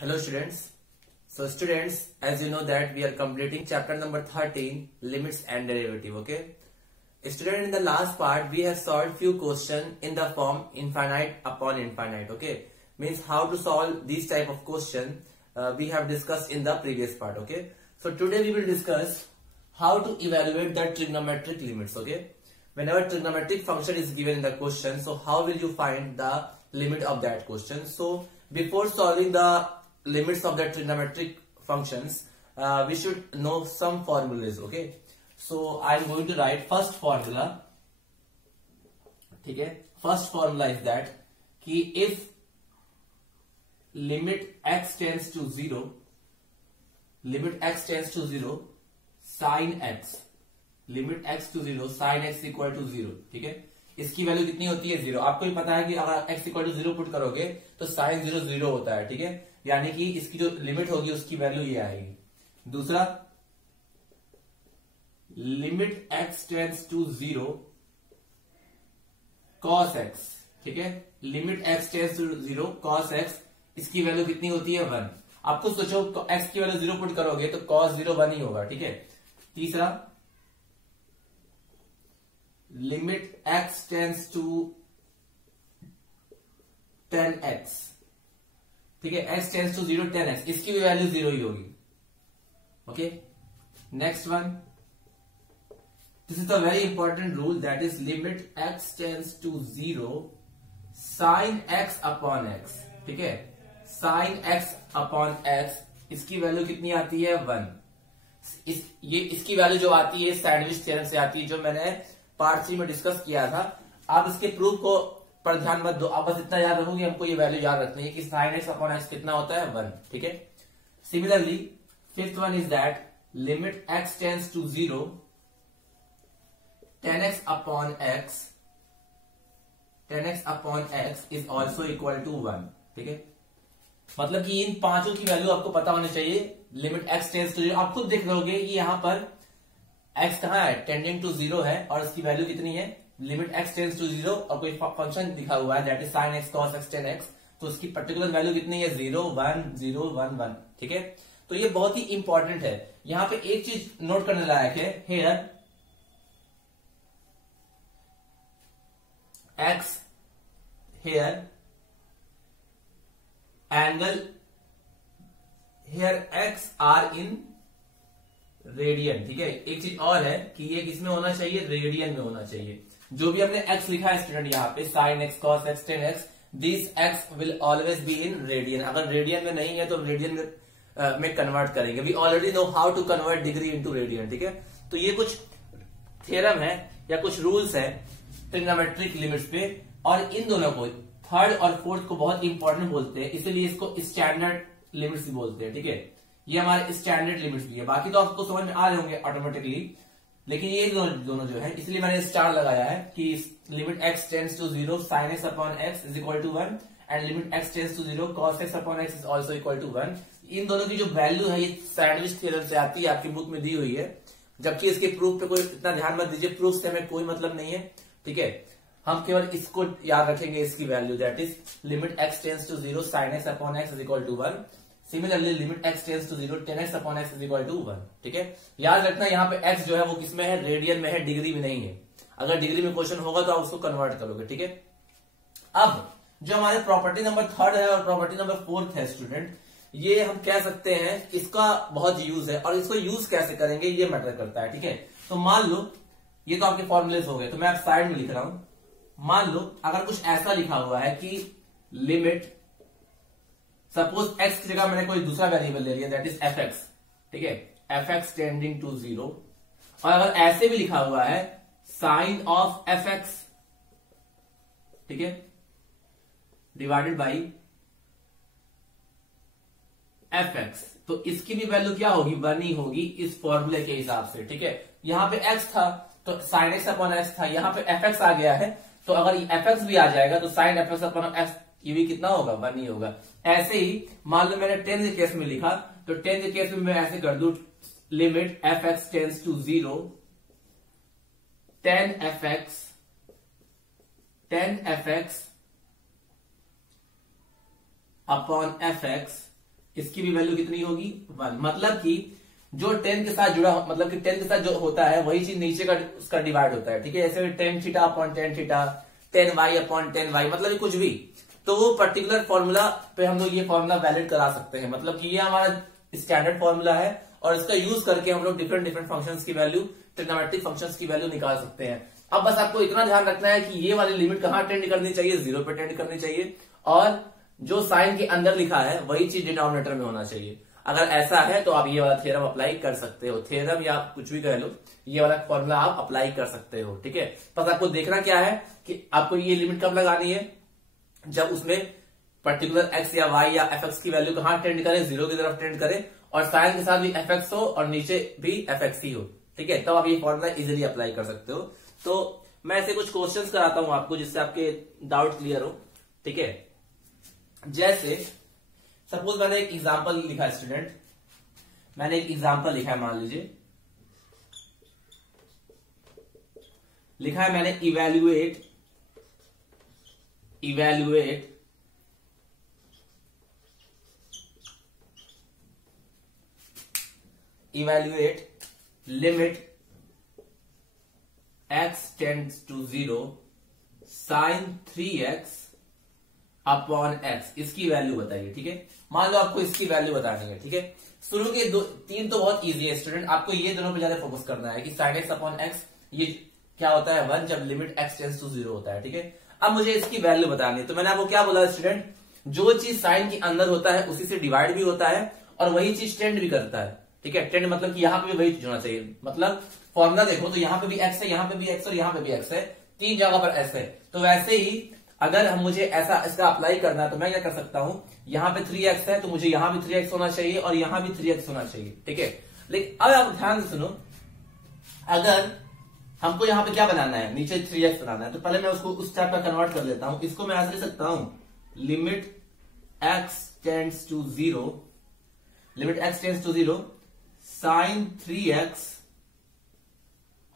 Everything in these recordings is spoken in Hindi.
Hello students. So students, as you know that we are completing chapter number 13, limits and derivative. Okay. Student, in the last part we have solved few questions in the form infinite upon infinite. Okay. Means how to solve these type of question we have discussed in the previous part. Okay. So today we will discuss how to evaluate the trigonometric limits. Okay. Whenever trigonometric function is given in the question, so how will you find the limit of that question? So before solving the limits of the trigonometric functions, we should know some formulas. Okay, so I am going to write first formula. Okay, first formula is that कि if limit x tends to 0, sin x, limit x to 0 sin x equal to 0. ठीक है, इसकी वैल्यू कितनी होती है 0. आपको भी पता है कि अगर x इक्वल टू 0 पुट करोगे तो sin 0 0 होता है. ठीक है, यानी कि इसकी जो लिमिट होगी उसकी वैल्यू ये आएगी. दूसरा, limit x tends to 0 cos x. ठीक है, limit x tends to 0 cos x, इसकी वैल्यू कितनी होती है 1. आपको सोचो x की वैल्यू 0 पुट करोगे तो cos 0 1 ही होगा. ठीक है. तीसरा, limit x tends to 10x. ठीक है, x टेंड्स टू 0 10x, इसकी भी वैल्यू 0 ही होगी. Okay, next one, this is the very important rule, that is limit x tends to 0 sin x upon x. ठीक है, sin x अपॉन x, इसकी वैल्यू कितनी आती है 1. इसकी वैल्यू जो आती है सैंडविच थ्योरम से आती है, जो मैंने पार्ट 3 में डिस्कस किया था. आप इसके प्रूफ को पर ध्यान मत दो, आप बस इतना याद रखोगे, हमको ये वैल्यू याद रखनी है कि sin x अपॉन x कितना होता है 1. ठीक है. Similarly fifth one is that limit x tends to 0 10x upon x, 10x upon x is also equal to 1. ठीक है, मतलब कि इन पांचों की वैल्यू आपको पता होनी चाहिए. लिमिट x टेंड्स टू 0, आप खुद देख लोगे कि यहां पर x कहां है, टेंडिंग टू 0 है, और इसकी वैल्यू कितनी है, लिमिट x टेंड्स टू 0, और कोई फंक्शन दिखा हुआ है that is sin x cos x tan x, तो उसकी पर्टिकुलर वैल्यू कितनी है 0 1 0 1 1. ठीक है, तो ये बहुत ही इंपॉर्टेंट है. यहां पे एक चीज नोट करने लायक है, here x, here angle, here x are in radian. ठीक है, एक चीज और है कि ये किसमें होना चाहिए, रेडियन में होना चाहिए. जो भी हमने x लिखा है स्टूडेंट यहाँ पे, sin x cos x tan x, this x will always be in radian. अगर रेडियन में नहीं है तो रेडियन में कन्वर्ट करेंगे. We already know how to convert degree into radian. ठीक है, तो ये कुछ थ्योरम है या कुछ रूल्स है ट्रिग्नोमेट्रिक लिमिट्स पे, और इन दोनों को थर्ड और फोर्थ को बहुत इंपॉर्टेंट बोलते हैं, इसलिए इसको स्टैंडर्ड लिमिट्स भी बोलते हैं. ठीक है, ये हमारे स्टैंडर्ड लिमिट्स भी है. बाकी तो आपको समझ में आ रहे होंगे ऑटोमेटिकली, लेकिन ये दोनों जो है, इसलिए मैंने स्टार लगाया है कि limit x tends to 0 sin x upon x is equal to 1 and limit x tends to 0 cos x upon x is also equal to 1. इन दोनों की जो वैल्यू है ये सैंडविच थ्योरम से आती है, आपकी बुक में दी हुई है. जबकि इसके प्रूफ पे कोई इतना ध्यान मत दीजिए, प्रूफ से हमें कोई मतलब नहीं है. ठीक है, हम केवल इसको याद रखेंगे, इसकी value that is limit x tends to 0 sin x upon x is equal to 1. Similarly limit x tends to 0 10x upon x is equal to 1. ठीक है, याद रखना यहाँ पे x जो है वो किसमें है, रेडियन में है, डिग्री में नहीं है. अगर डिग्री में क्वेश्चन होगा तो आप उसको कन्वर्ट करोगे. ठीक है, अब जो हमारे प्रॉपर्टी नंबर 3 है और प्रॉपर्टी नंबर 4 है स्टूडेंट, ये हम कह सकते हैं इसका बहुत यूज है, और इसको यूज कैसे करेंगे ये मैटर करता है. ठीक है, तो मान लो ये तो आपके फॉर्मुलेस हो गए, तो मैं आप साइड में लिख रहा हूं. मान लो अगर कुछ ऐसा लिखा हुआ है कि लिमिट, सपोज x की जगह मैंने कोई दूसरा वेरिएबल ले लिया दैट इज fx. ठीक है, fx टेंडिंग टू 0, और अगर ऐसे भी लिखा हुआ है साइन ऑफ fx, ठीक है, डिवाइडेड बाई fx, तो इसकी भी वैल्यू क्या होगी, 1 ही होगी इस फॉर्मूले के हिसाब से. ठीक है, यहां पे x था तो sin x अपॉन x था, यहां पे fx आ गया है, तो अगर fx भी आ जाएगा तो sin fx अपॉन x ये भी कितना होगा, 1 ही होगा. ऐसे ही मान लो मैंने 10 के केस में लिखा, तो 10 के केस में मैं ऐसे कर दू, limit fx tends to 0 10 fx upon fx इसकी भी वैल्यू कितनी होगी 1। मतलब कि जो 10 के साथ जुड़ा, मतलब कि 10 के साथ जो होता है वही चीज नीचे का उसका डिवाइड होता है, ठीक है। ऐसे tan theta upon tan theta, 10y upon 10y, मतलब कुछ भी, तो वो पर्टिकुलर फॉर्मूला पे हम लोग ये फॉर्मूला वैलिड करा सकते हैं। मतलब कि ये हमारा स्टैंडर्ड फॉर्मूला है और इसका यूज करके हम लोग डिफरेंट डिफरेंट फंक्शंस की वैल्यू, ट्रिग्नोमेट्रिक फंक्शंस की वैल्यू निकाल सकते हैं। अब बस आपको इतना ध्यान रखना है कि ये वाली लिमिट कहां टेंड करनी चाहिए, 0 पे टेंड करनी चाहिए, और जो साइन के अंदर लिखा है वही चीज डिनोमिनेटर में होना चाहिए। अगर ऐसा है तो आप ये वाला थ्योरम अप्लाई कर सकते हो, थ्योरम या कुछ भी कह लो, ये वाला फॉर्मूला आप अप्लाई कर सकते हो, ठीक है। बस आपको देखना क्या है कि आपको ये लिमिट कब लगानी है, जब उसमें पर्टिकुलर x या y या fx की वैल्यू कहां टेंड करे, 0 की तरफ टेंड करे, और साइन के साथ भी fx हो और नीचे भी fx ही हो, ठीक है। तब आप ये फॉर्मूला इजीली अप्लाई कर सकते हो। तो मैं ऐसे कुछ क्वेश्चंस कराता हूं आपको जिससे आपके डाउट क्लियर हो, ठीक है। जैसे सपोज मैंने एक एग्जांपल लिखा है स्टूडेंट, मैंने एक एग्जांपल लिखा है, मान लीजिए लिखा है मैंने evaluate limit x tends to 0 sin 3x upon x, इसकी वैल्यू बताइए, ठीक है। मान लो आपको इसकी वैल्यू बतानी है, ठीक है। शुरू के 3 तो बहुत इजी है स्टूडेंट, आपको ये दोनों पे ज्यादा फोकस करना है कि sin x अपॉन x ये क्या होता है 1 जब लिमिट x टेंड्स टू 0 होता है, ठीक है। अब मुझे इसकी वैल्यू बतानी है, तो मैंने आपको क्या बोला स्टूडेंट, जो चीज साइन के अंदर होता है उसी से डिवाइड भी होता है और वही चीज टेंड भी करता है, ठीक है। टेंड मतलब कि यहां पे भी वही चीज होना चाहिए, मतलब फॉर्मूला देखो तो यहां पे भी x है, यहां पे भी x और यहां पे भी x है, 3 जगह पर x है। तो वैसे ही अगर हम मुझे ऐसा इसका अप्लाई करना है तो मैं क्या कर सकता हूं, यहां पे 3x है तो मुझे यहां भी 3x होना चाहिए और यहां भी 3x होना चाहिए, ठीक है। लेकिन अब आप ध्यान से सुनो, अगर हमको यहां पे क्या बनाना है, नीचे 3x बनाना है, तो पहले मैं उसको उस टाइप का कन्वर्ट कर लेता हूं। इसको मैं ऐसे ले सकता हूं, limit x tends to 0 sin 3x,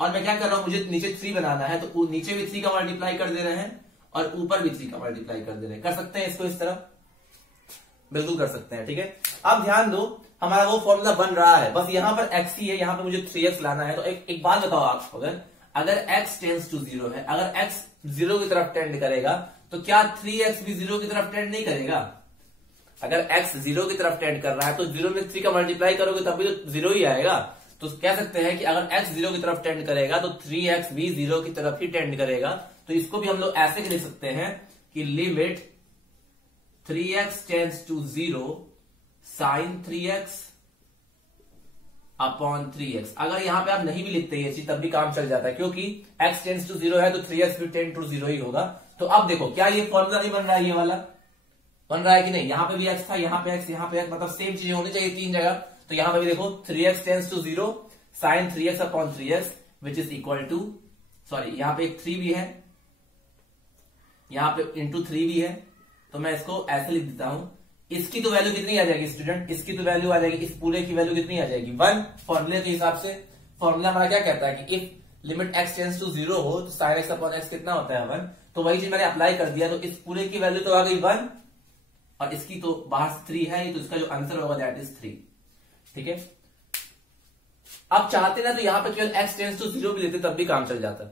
और मैं क्या कर रहा हूं, मुझे नीचे 3 बनाना है तो नीचे भी 3 का मल्टीप्लाई कर दे रहे हैं और ऊपर भी 3 का मल्टीप्लाई कर दे रहे हैं। कर सकते हैं इसको इस तरह, बिल्कुल कर सकते हैं, ठीक है। अब ध्यान दो, हमारा वो फॉर्मूला बन रहा है, बस यहां पर x ही है, यहां पर मुझे 3x लाना है। तो एक बात बताओ आप, अगर x टेंड्स टू 0 है, अगर x 0 की तरफ टेंड करेगा तो क्या 3x भी 0 की तरफ टेंड नहीं करेगा? अगर x 0 की तरफ टेंड कर रहा है तो 0 में 3 का मल्टीप्लाई करोगे तब भी तो 0 ही आएगा। तो कह सकते हैं कि अगर x 0 की तरफ टेंड करेगा तो 3x भी 0 की तरफ ही टेंड करेगा। तो इसको भी हम लोग ऐसे लिख सकते हैं कि limit 3x tends to 0 sin 3x upon 3x। अगर यहां पे आप नहीं भी लिखते ये चीज तब भी काम चल जाता है, क्योंकि x टेंड्स टू 0 है तो 3x भी टेंड टू 0 ही होगा। तो अब देखो क्या ये फॉर्मूला नहीं बन रहा है, ये वाला बन रहा है कि नहीं, यहां पे भी x था, यहां पे x, यहां पे x, मतलब सेम चीजें होनी चाहिए 3 जगह। तो यहां पे भी देखो 3x tends to 0 sin 3x upon 3x which is equal to, sorry यहां पे एक 3 भी है, यहां पे इंटू 3 भी है। तो मैं इसको ऐसे लिख देता हूं, इसकी तो वैल्यू कितनी आ जाएगी स्टूडेंट, इसकी तो वैल्यू आ जाएगी, इस पूरे की वैल्यू कितनी आ जाएगी 1। फॉर्मूले के हिसाब से फॉर्मूला हमारा क्या कहता है कि if limit x tends to 0 हो तो sin x अपॉन x कितना होता है 1। तो वही चीज मैंने अप्लाई कर दिया, तो इस पूरे की वैल्यू तो आ गई 1 और इसकी तो बाहर 3 है, तो इसका जो आंसर होगा दैट इज 3, ठीक है। अब चाहते ना तो यहां पे केवल x टेंड्स टू 0 भी लेते तब भी काम चल जाता,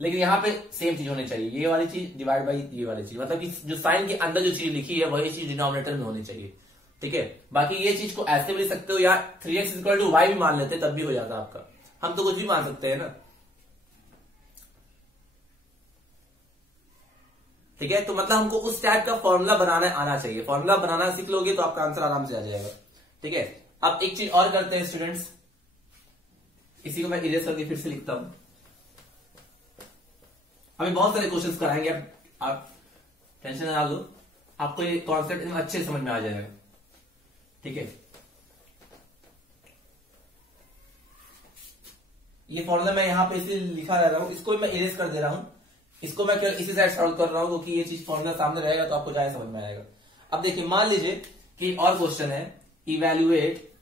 लेकिन यहां पे सेम चीज होनी चाहिए, ये वाली चीज डिवाइड बाई ये वाली चीज, मतलब कि जो साइन के अंदर जो चीज लिखी है वही चीज डिनोमिनेटर में होनी चाहिए, ठीक है। बाकी ये चीज को ऐसे भी लिख सकते हो या 3x इक्वल टू y भी मान लेते तब भी हो जाता आपका, हम तो कुछ भी मान सकते हैं ना, ठीक है। तो मतलब हमको उस टाइप का फॉर्मूला बनाना आना चाहिए, फॉर्मूला बनाना सीख लोगे तो आपका आंसर आराम से आ जाएगा, ठीक है। अब एक चीज और करते हैं स्टूडेंट्स, इसी को मैं इरेज करके फिर से लिखता हूं। अभी बहुत सारे क्वेश्चंस कराएंगे, आप टेंशन ना लो, आपको ये कॉन्सेप्ट अच्छे समझ में आ जाएगा, ठीक है। ये फॉर्मूला मैं यहां पे इसे लिखा रह रहा हूं, इसको मैं इरेज कर दे रहा हूं, इसको मैं केवल इसी साइड सॉल्व कर रहा हूं क्योंकि ये चीज फॉर्मूला सामने रहेगा तो आपको ज्यादा समझ में आएगा। अब देखिए मान लीजिए कि और क्वेश्चन है, evaluate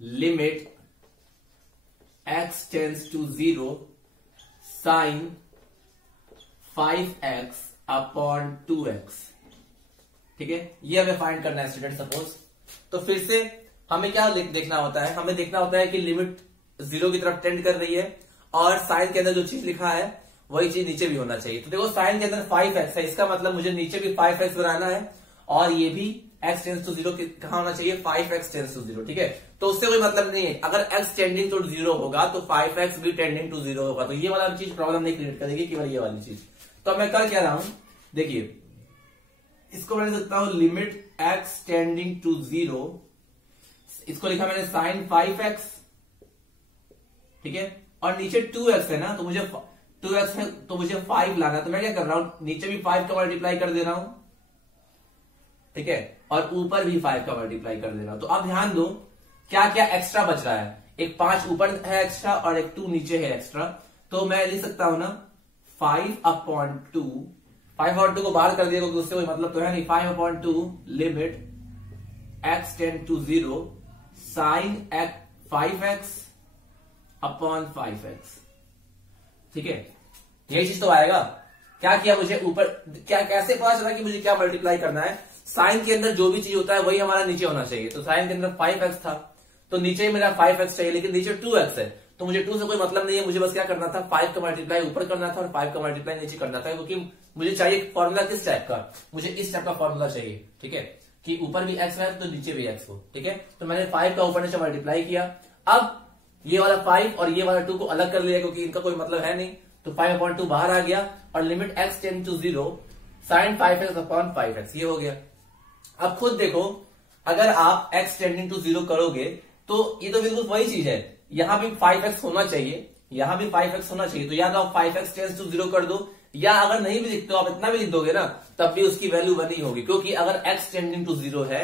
limit x tends to 0 sine 5x upon 2x। ठीक है, ये हमें फाइंड करना है स्टूडेंट। सपोज तो फिर से हमें क्या देखना होता है, हमें देखना होता है कि लिमिट 0 की तरफ टेंड कर रही है और साइन के अंदर जो चीज लिखा है वही चीज नीचे भी होना चाहिए। तो देखो साइन के अंदर 5x है, इसका मतलब मुझे नीचे भी 5x बनाना है और ये भी x टेंस टू 0 कहां होना चाहिए, 5x टेंस टू 0। ठीक है, तो उससे कोई मतलब नहीं है। अगर x टेंडिंग टू 0 होगा तो 5x भी टेंडिंग टू 0 होगा, तो ये वाला चीज प्रॉब्लम नहीं क्रिएट करेगी केवल ये वाली चीज। तो मैं कर क्या रहा हूं, देखिए इसको मैं लिख सकता हूं लिमिट x टेंडिंग टू 0, इसको लिखा मैंने साइन 5x। ठीक है, और नीचे 2x है ना, तो मुझे 2x है तो मुझे 5 लाना, तो मैं क्या कर रहा हूं, नीचे भी 5 का मल्टीप्लाई कर दे रहा हूं। ठीक है, और ऊपर भी 5 का मल्टीप्लाई कर दे रहा हूं। तो अब ध्यान दो क्या क्या एक्स्ट्रा बच रहा है, एक 5 ऊपर है एक्स्ट्रा और एक 2 नीचे है एक्स्ट्रा। तो मैं लिख सकता हूं ना 5/2, 5/2 को बाहर कर दिया क्योंकि उससे कोई मतलब तो है नहीं, 5/2 limit x tend to 0 sine 5x upon 5x। ठीक है, यही चीज तो आएगा। क्या किया मुझे ऊपर, क्या कैसे पता चला कि मुझे क्या मल्टीप्लाई करना है, साइन के अंदर जो भी चीज होता है वही हमारा नीचे होना चाहिए। तो साइन के अंदर 5x था तो नीचे ही मेरा 5x चाहिए, लेकिन नीचे 2x है तो मुझे 2 से कोई मतलब नहीं है, मुझे बस क्या करना था 5 का मल्टीप्लाई ऊपर करना था और 5 का मल्टीप्लाई नीचे करना था, क्योंकि मुझे चाहिए फॉर्मूला किस टाइप का, मुझे इस टाइप का फॉर्मूला चाहिए। ठीक है, कि ऊपर भी x है तो नीचे भी x हो। ठीक है, तो मैंने 5 का ऊपर नीचे मल्टीप्लाई किया। अब ये वाला 5 और ये वाला 2 को अलग कर लिया क्योंकि इनका कोई मतलब है नहीं, तो 5/2 बाहर आ गया और limit x tend to 0 sine 5x upon 5x, ये हो गया। अब खुद देखो अगर आप x टेंडिंग टू 0 करोगे तो ये तो बिल्कुल वही चीज है, यहां भी 5x होना चाहिए, यहां भी 5x होना चाहिए। तो या तो आप 5x टेंस टू 0 कर दो, या अगर नहीं भी लिखते हो आप इतना भी लिख दोगे ना तब भी उसकी वैल्यू 1 ही होगी, क्योंकि अगर x टेंडिंग टू 0 है,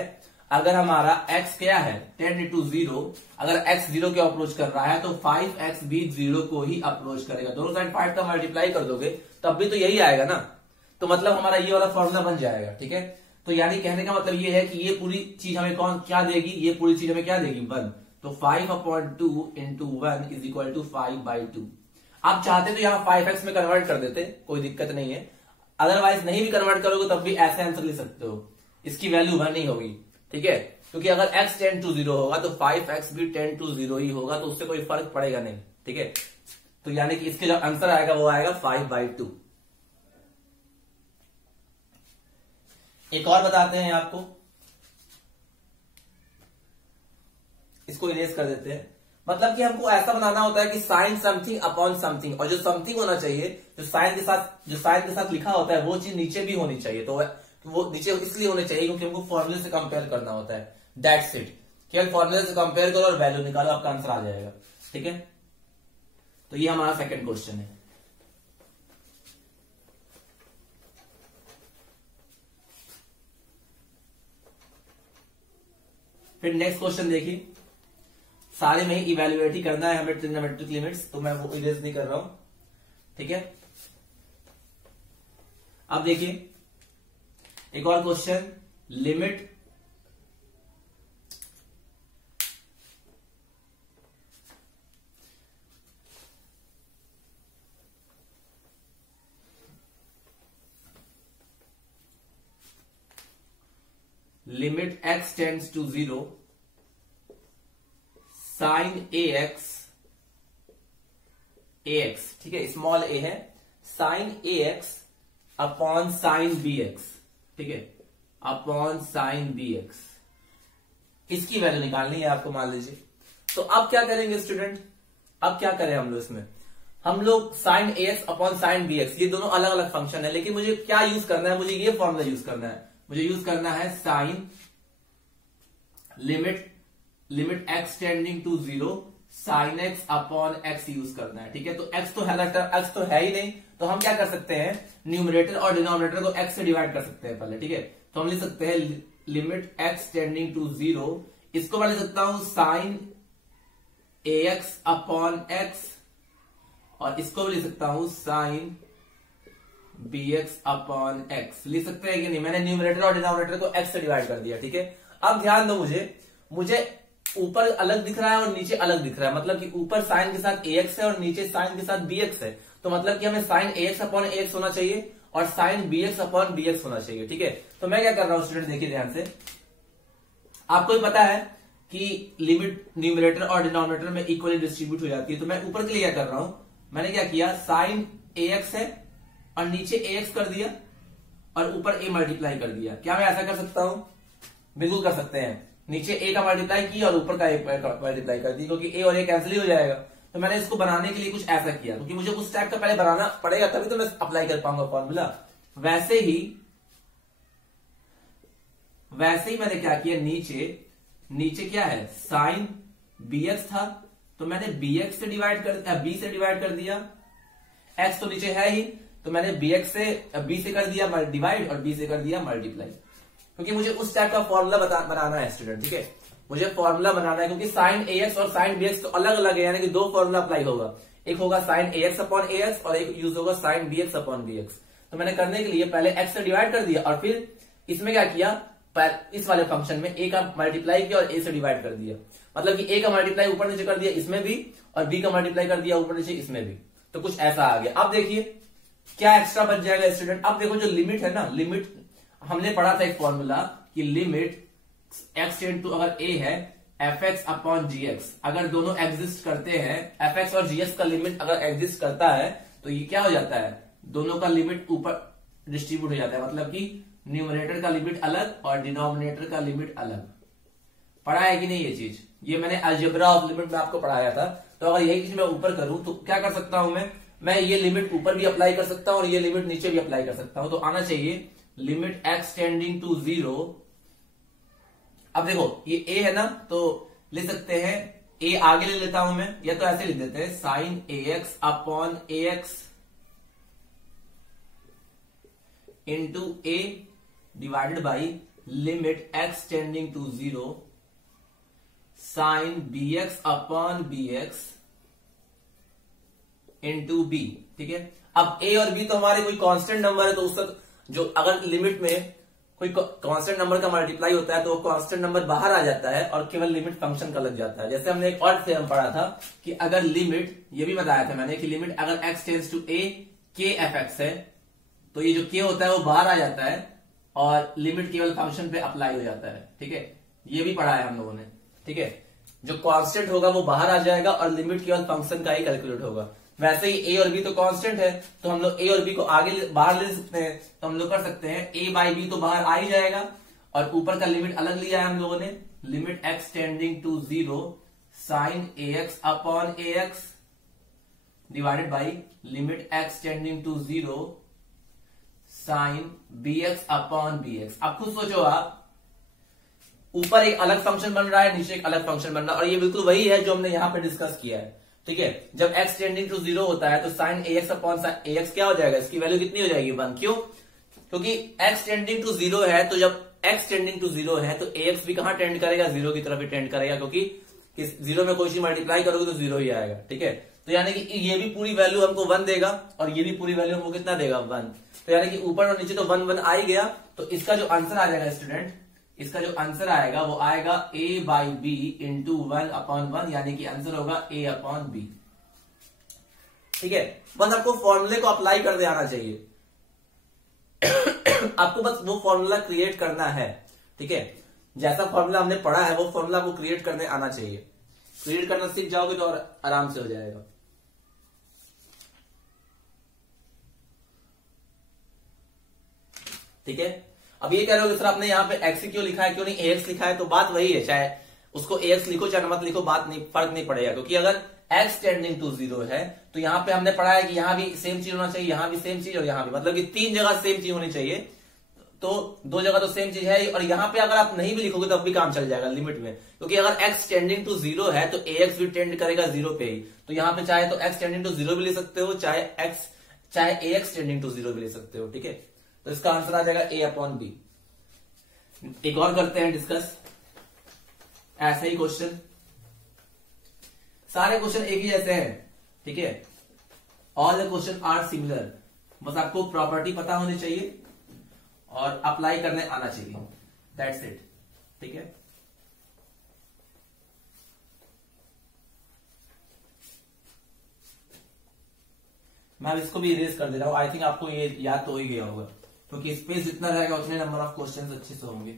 अगर हमारा x क्या है टेंड टू 0, अगर x 0 को अप्रोच कर रहा है तो 5x भी 0 को ही अप्रोच करेगा। दोनों साइड 5 का मल्टीप्लाई कर दोगे तब भी तो यही आएगा ना, तो मतलब हमारा ये वाला फॉर्मूला बन जाएगा। ठीक है, तो यानी कहने का मतलब ये है कि ये पूरी चीज हमें कौन क्या देगी, ये पूरी चीज हमें क्या देगी 1। तो 5/2 इंटू 1 इज इक्वल टू 5/2। आप चाहते तो यहाँ 5x में कन्वर्ट कर देते, कोई दिक्कत नहीं है, अदरवाइज नहीं भी कन्वर्ट करोगे तब भी ऐसे आंसर लिख सकते हो, इसकी वैल्यू 1 ही होगी। ठीक है, क्योंकि अगर x टेंड टू 0 होगा तो 5x भी टेंड टू 0 ही होगा, तो उससे कोई फर्क पड़ेगा नहीं। ठीक है, तो यानी कि इसके जो आंसर आएगा वो आएगा 5/2। एक और बताते हैं आपको, इसको इरेज कर देते हैं। मतलब कि हमको ऐसा बनाना होता है कि साइन समथिंग अपॉन समथिंग, और जो समथिंग होना चाहिए जो साइन के साथ लिखा होता है वो चीज नीचे भी होनी चाहिए। तो वो नीचे इसलिए होने चाहिए क्योंकि हमको फॉर्मूले से कंपेयर करना होता है, दैट्स इट। केवल फॉर्मूले से कंपेयर करो और वैल्यू निकालो, आपका आंसर आ जाएगा। ठीक है, तो ये हमारा सेकंड क्वेश्चन है। फिर नेक्स्ट क्वेश्चन देखिए, सारे में ही इवेल्युएट ही करना है हमें ट्रिग्नोमेट्रिक लिमिट्स, तो मैं वो इरेज नहीं कर रहा हूं। ठीक है, अब देखिए एक और question, limit x tends to 0 sine ax, ठीक है स्मॉल a है, sine ax upon sine bx। ठीक है, अपॉन साइन bx, इसकी वैल्यू निकालनी है आपको, मान लीजिए। तो अब क्या करेंगे स्टूडेंट, अब क्या करें हम लोग इसमें, हम लोग sine ax upon sine bx, ये दोनों अलग अलग फंक्शन है, लेकिन मुझे क्या यूज करना है, मुझे ये फॉर्मूला यूज करना है, मुझे यूज करना है sine limit x tending to 0 sine x upon x use करना है। ठीक है, तो x तो है ही नहीं, तो हम क्या कर सकते हैं, न्यूमरेटर और डिनोमिनेटर को x से डिवाइड कर सकते हैं पहले। ठीक है, तो हम लिख सकते हैं लिमिट x टेंडिंग टू 0, इसको मैं लिख सकता हूं साइन ax अपॉन x, और इसको भी लिख सकता हूं साइन bx अपॉन x। लिख सकते हैं कि नहीं, मैंने न्यूमरेटर और डिनोमिनेटर को x से डिवाइड कर दिया। ठीक है, अब ध्यान दो, मुझे ऊपर अलग दिख रहा है और नीचे अलग दिख रहा है, मतलब कि ऊपर साइन के साथ ax है और नीचे साइन के साथ bx है, तो मतलब कि हमें साइन ax अपॉन ax होना चाहिए और साइन bx अपॉन bx होना चाहिए। ठीक है, तो मैं क्या कर रहा हूं स्टूडेंट, देखिए ध्यान से, आपको भी पता है कि लिमिट न्यूमरेटर और डिनोमिनेटर में इक्वली डिस्ट्रीब्यूट हो जाती है, तो मैं ऊपर के लिए क्या कर रहा हूं, मैंने क्या किया, साइन ax है और नीचे ax कर दिया और ऊपर a मल्टीप्लाई कर दिया। क्या मैं ऐसा कर सकता हूं? बिल्कुल कर सकते हैं, नीचे a का मल्टीप्लाई किया और ऊपर का a मल्टीप्लाई कर दिया, क्योंकि a और a कैंसिल ही हो जाएगा। तो मैंने इसको बनाने के लिए कुछ ऐसा किया, क्योंकि मुझे उस टाइप का पहले बनाना पड़ेगा तभी तो मैं अप्लाई कर पाऊंगा फॉर्मूला। वैसे ही मैंने क्या किया, नीचे क्या है, साइन bx था तो मैंने bx से डिवाइड कर b से डिवाइड कर दिया, x तो नीचे है ही तो मैंने bx से b से कर दिया डिवाइड और b से कर दिया मल्टीप्लाई, क्योंकि मुझे उस टाइप का फॉर्मूला बनाना है स्टूडेंट। ठीक है, मुझे फॉर्मूला बनाना है, क्योंकि साइन ax और साइन bx तो अलग अलग है, यानी कि दो फॉर्मूला अप्लाई होगा, एक होगा साइन ax अपॉन ax और एक यूज होगा साइन bx अपॉन bx। तो मैंने करने के लिए पहले x से डिवाइड कर दिया और फिर इसमें क्या किया, इस वाले फंक्शन में a का मल्टीप्लाई किया और a से डिवाइड कर दिया, मतलब कि a का मल्टीप्लाई ऊपर नीचे कर दिया इसमें भी और b का मल्टीप्लाई कर दिया ऊपर नीचे इसमें भी, तो कुछ ऐसा आ गया। अब देखिए क्या एक्स्ट्रा बच जाएगा स्टूडेंट, अब देखो जो लिमिट है ना, लिमिट हमने पढ़ा था एक फॉर्मूला कि लिमिट x टेंड टू, अगर a है fx अपॉन gx, अगर दोनों एग्जिस्ट करते हैं, fx और gx का लिमिट अगर एग्जिस्ट करता है तो ये क्या हो जाता है, दोनों का लिमिट ऊपर डिस्ट्रीब्यूट हो जाता है, मतलब कि न्यूमरेटर का लिमिट अलग और डिनोमिनेटर का लिमिट अलग। पढ़ा है कि नहीं ये चीज, ये मैंने अलजेब्रा ऑफ लिमिट में आपको पढ़ाया था। तो अगर यही चीज मैं ऊपर करूं तो क्या कर सकता हूं मैं ये लिमिट ऊपर भी अप्लाई कर सकता हूं और ये लिमिट नीचे भी अप्लाई कर सकता हूं, तो आना चाहिए लिमिट x टेंडिंग टू 0। अब देखो ये a है ना, तो लिख सकते हैं a आगे ले लेता हूं मैं, या तो ऐसे लिख देते हैं sine ax upon ax into a divided by limit x tending to 0 sine bx upon bx into b। ठीक है, अब a और b तो हमारे कोई कांस्टेंट नंबर है, तो उसका जो अगर लिमिट में कोई कांस्टेंट नंबर का मल्टीप्लाई होता है तो वो कांस्टेंट नंबर बाहर आ जाता है और केवल लिमिट फंक्शन का लग जाता है। जैसे हमने एक और थ्योरम पढ़ा था कि अगर लिमिट, ये भी बताया था मैंने कि लिमिट अगर x tends to a k fx है तो ये जो k होता है वो बाहर आ जाता है और लिमिट केवल फंक्शन पे अप्लाई हो जाता है। ठीक है, ये भी पढ़ा है हम लोगों ने। ठीक है, जो कांस्टेंट होगा वो बाहर आ जाएगा और लिमिट केवल फंक्शन का ही कैलकुलेट होगा। वैसे ही a और b तो कांस्टेंट है, तो हम लोग a और b को आगे बाहर ले सकते हैं, तो हम लोग कर सकते हैं a बाई b तो बाहर आ ही जाएगा और ऊपर का लिमिट अलग लिया है हम लोगों ने, limit x tending to 0 sine ax upon ax divided by limit x tending to 0 sine bx upon bx। अब खुद सोचो, आप ऊपर एक अलग फंक्शन बन रहा है, नीचे एक अलग फंक्शन बन रहा है, और ये बिल्कुल वही है जो हमने यहां पे डिस्कस किया है। ठीक है, जब x टेंडिंग टू 0 होता है तो साइन ax अपॉन ax क्या हो जाएगा, इसकी वैल्यू कितनी हो जाएगी, 1। क्यों? क्योंकि x टेंडिंग टू 0 है, तो जब x टेंडिंग टू 0 है तो ax भी कहां टेंड करेगा, 0 की तरफ ही टेंड करेगा, क्योंकि 0 में कोई चीज मल्टीप्लाई करोगे तो 0 ही आएगा। ठीक है, तो यानी कि ये भी पूरी वैल्यू हमको 1 देगा और ये भी पूरी वैल्यू हमको कितना देगा, 1। तो यानी कि ऊपर और नीचे तो 1 1 आ ही गया, तो इसका जो आंसर आ जाएगा स्टूडेंट, इसका जो आंसर आएगा वो आएगा a by b into 1 upon 1, यानी कि आंसर होगा a अपॉन बी। ठीक है, बस आपको फॉर्मूले को अप्लाई कर दे आना चाहिए आपको बस वो फॉर्मूला क्रिएट करना है। ठीक है, जैसा फॉर्मूला हमने पढ़ा है वो फॉर्मूला आपको क्रिएट करने आना चाहिए। क्रिएट करना सीख जाओगे तो और आराम से हो जाएगा। ठीक है, अब ये कह रहे हो सर आपने यहाँ पे x क्यों लिखा है, क्यों नहीं ax लिखा है, तो बात वही है, चाहे उसको ax लिखो चाहे मत लिखो, बात नहीं, फर्क नहीं पड़ेगा, क्योंकि अगर x टेंडिंग टू 0 है तो यहाँ पे हमने पढ़ा है कि यहाँ भी सेम चीज होना चाहिए, यहाँ भी सेम चीज और यहाँ भी, मतलब कि 3 जगह सेम चीज होनी चाहिए, तो 2 जगह तो सेम चीज है। और यहाँ पे अगर आप नहीं भी लिखोगे तब भी काम चल जाएगा लिमिट में, क्योंकि अगर x टेंडिंग टू 0 है तो ax भी टेंड करेगा 0 पे ही, तो यहाँ पे चाहे तो x टेंडिंग टू 0 भी ले सकते हो, चाहे ax टेंडिंग टू 0 भी ले सकते हो। ठीक है, तो इसका आंसर आ जाएगा a अपॉन बी। एक और करते हैं डिस्कस ऐसे ही क्वेश्चन, सारे क्वेश्चन एक ही जैसे हैं। ठीक है, all the question are similar, बस आपको प्रॉपर्टी पता होनी चाहिए और अप्लाई करने आना चाहिए, दैट्स इट। ठीक है, मैं अब इसको भी इरेज कर दे रहा हूं। आई थिंक आपको ये याद तो हो ही गया होगा, क्योंकि स्पेस जितना रहेगा उतने नंबर ऑफ क्वेश्चन अच्छे से होंगे।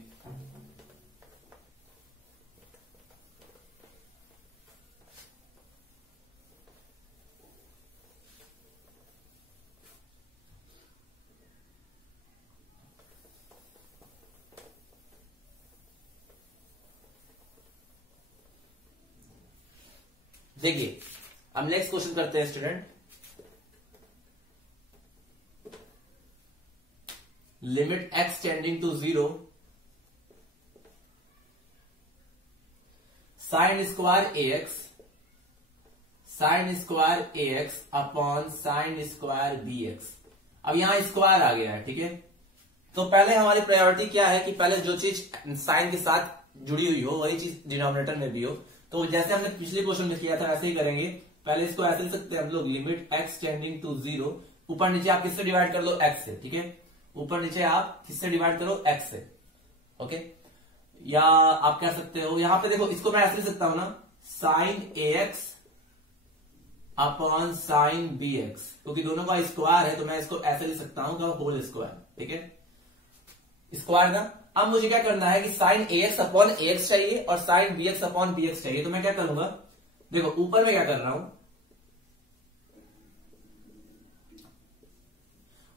देखिए अब नेक्स्ट क्वेश्चन करते हैं student. Limit x tending to 0 sine square ax upon sine square bx। अब यहां स्क्वायर आ गया है, ठीक है। तो पहले हमारी प्रायोरिटी क्या है कि पहले जो चीज साइन के साथ जुड़ी हुई हो वही चीज डिनोमिनेटर में भी हो। तो जैसे हमने पिछले क्वेश्चन में किया था वैसे ही करेंगे। पहले इसको ऐसे लिख सकते हैं हम लोग, लिमिट x टेंडिंग टू 0, ऊपर नीचे आप किससे डिवाइड कर लो, x से, ठीक है। ऊपर नीचे आप किससे डिवाइड करो, x से, ओके। या आप कह सकते हो यहां पे देखो, इसको मैं ऐसे लिख सकता हूं ना, sine ax upon sine bx, क्योंकि दोनों का स्क्वायर है तो मैं इसको ऐसे लिख सकता हूं, होल स्क्वायर, ठीक है, स्क्वायर ना। अब मुझे क्या करना है कि साइन ax अपॉन ax चाहिए और साइन bx अपॉन bx चाहिए। तो मैं क्या करूंगा, देखो ऊपर में क्या कर रहा हूं,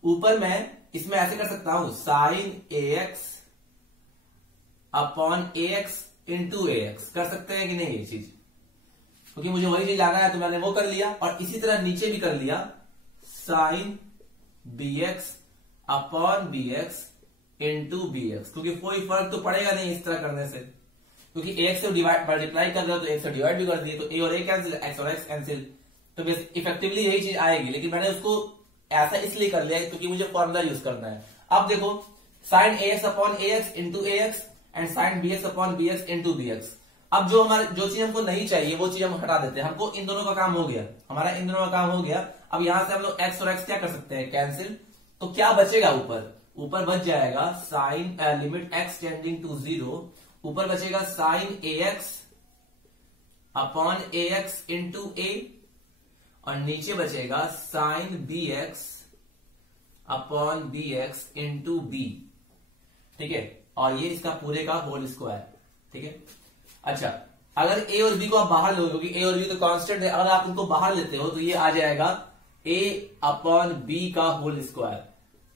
ऊपर मैं इसमें ऐसे कर सकता हूं, sine ax upon ax into ax, कर सकते हैं कि नहीं ये चीज, क्योंकि मुझे वही चीज लाना है तो मैंने वो कर लिया। और इसी तरह नीचे भी कर लिया, sine bx upon bx into bx, क्योंकि कोई फर्क तो पड़ेगा नहीं इस तरह करने से, क्योंकि एक से डिवाइड मल्टीप्लाई कर रहे हो तो एक से डिवाइड भी कर दिए, तो a और a कैंसिल, x और x कैंसिल, तो इफेक्टिवली यही चीज आएगी। लेकिन मैंने उसको ऐसा इसलिए कर लिया क्योंकि मुझे फॉर्मूला यूज करना है। अब देखो sine ax upon ax into ax and sine bx upon bx into bx। अब जो चीज हमको नहीं चाहिए वो चीज हम हटा देते हैं, हमको इन दोनों का काम हो गया, हमारा इन दोनों का काम हो गया। अब यहां से हम लोग x और x क्या कर सकते हैं, कैंसिल। तो क्या बचेगा, ऊपर बच जाएगा sine limit x tending to 0, ऊपर बचेगा sine ax upon ax into a, और नीचे बचेगा sine bx upon bx into b, ठीक है। और ये इसका पूरे का होल स्क्वायर, ठीक है। अच्छा, अगर a और b को आप बाहर लोगे, क्योंकि a और b तो कांस्टेंट है, अगर आप इनको बाहर लेते हो तो ये आ जाएगा a अपॉन b का होल स्क्वायर,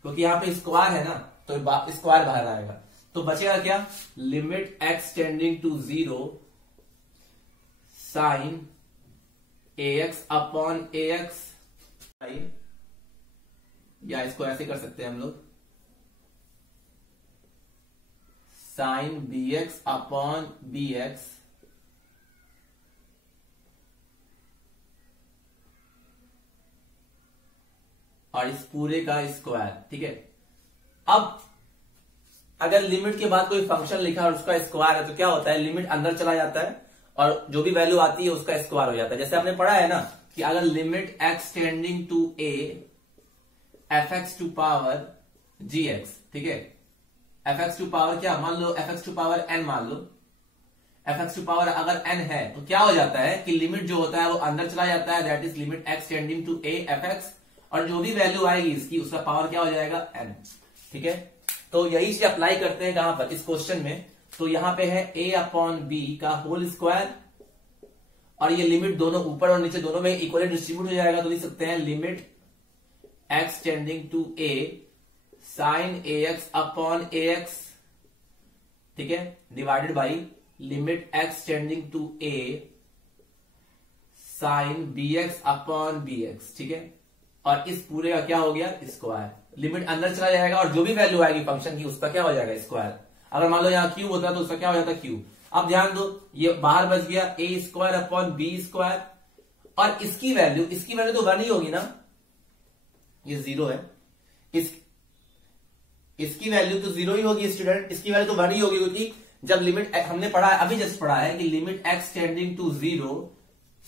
क्योंकि यहां पे स्क्वायर है ना तो स्क्वायर बाहर आएगा। तो बचेगा क्या, limit x tending to 0 sine ax upon ax, या इसको ऐसे कर सकते हैं हम लोग, साइन bx अपॉन bx और इस पूरे का स्क्वायर, ठीक है। अब अगर लिमिट के बाद कोई फंक्शन लिखा और उसका स्क्वायर है तो क्या होता है, लिमिट अंदर चला जाता है और जो भी वैल्यू आती है उसका स्क्वायर हो जाता है। जैसे आपने पढ़ा है ना कि अगर limit x tending to a fx to power gx, ठीक है, fx टू पावर क्या मान लो, fx टू पावर n मान लो, fx टू पावर अगर n है तो क्या हो जाता है कि लिमिट जो होता है वो अंदर चला जाता है, that is limit x tending to a fx, और जो भी वैल्यू आएगी इसकी उसका पावर क्या हो जाएगा, n, ठीक है। तो यही चीज अप्लाई करते हैं कहां पर, इस क्वेश्चन में। तो यहां पे है a अपॉन b का होल स्क्वायर, और ये लिमिट दोनों ऊपर और नीचे दोनों में इक्वली डिस्ट्रीब्यूट हो जाएगा, तो लिख सकते हैं limit x tending to a sine ax upon ax, ठीक है, divided by limit x tending to a sine bx upon bx, ठीक है। और इस पूरे का क्या हो गया, स्क्वायर। लिमिट अंदर चला जाएगा और जो भी वैल्यू आएगी फंक्शन की उसका क्या हो जाएगा, स्क्वायर। अगर मान लो यहाँ क्यूब होता तो उसका क्या हो जाता, क्यूब। अब ध्यान दो, ये बाहर बच गया a square upon b square, और इसकी वैल्यू तो 1 ही होगी ना, ये 0 है, इसकी वैल्यू तो 0 ही होगी स्टूडेंट, इसकी वैल्यू तो 1 ही होगी, क्योंकि जब लिमिट हमने पढ़ा है, अभी जस्ट पढ़ा है कि limit x tending to 0